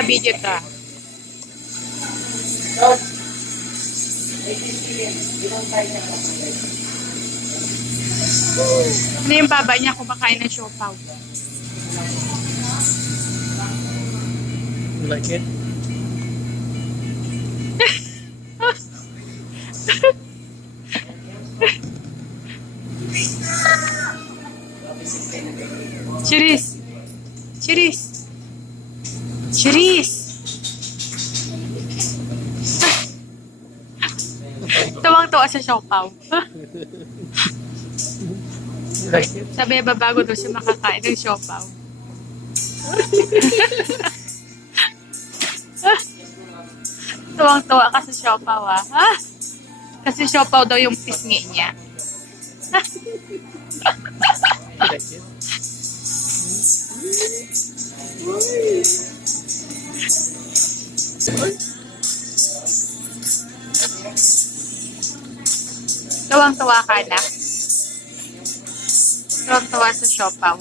Naka-video to. Ano yung baba niya kumakain ng siopaw? Like it? Chiris! Chiris! Chiris! Tuwang-tuwa sa siopaw. Like it? Sabi ba bago daw siya makakain ng siopaw? Tuwang-tuwa ka sa siopaw, ah. Ha? Kasi siopaw daw yung pisngi niya. Like it? Tuwang-tuwa ka na. Tuwang-tuwa sa siopaw.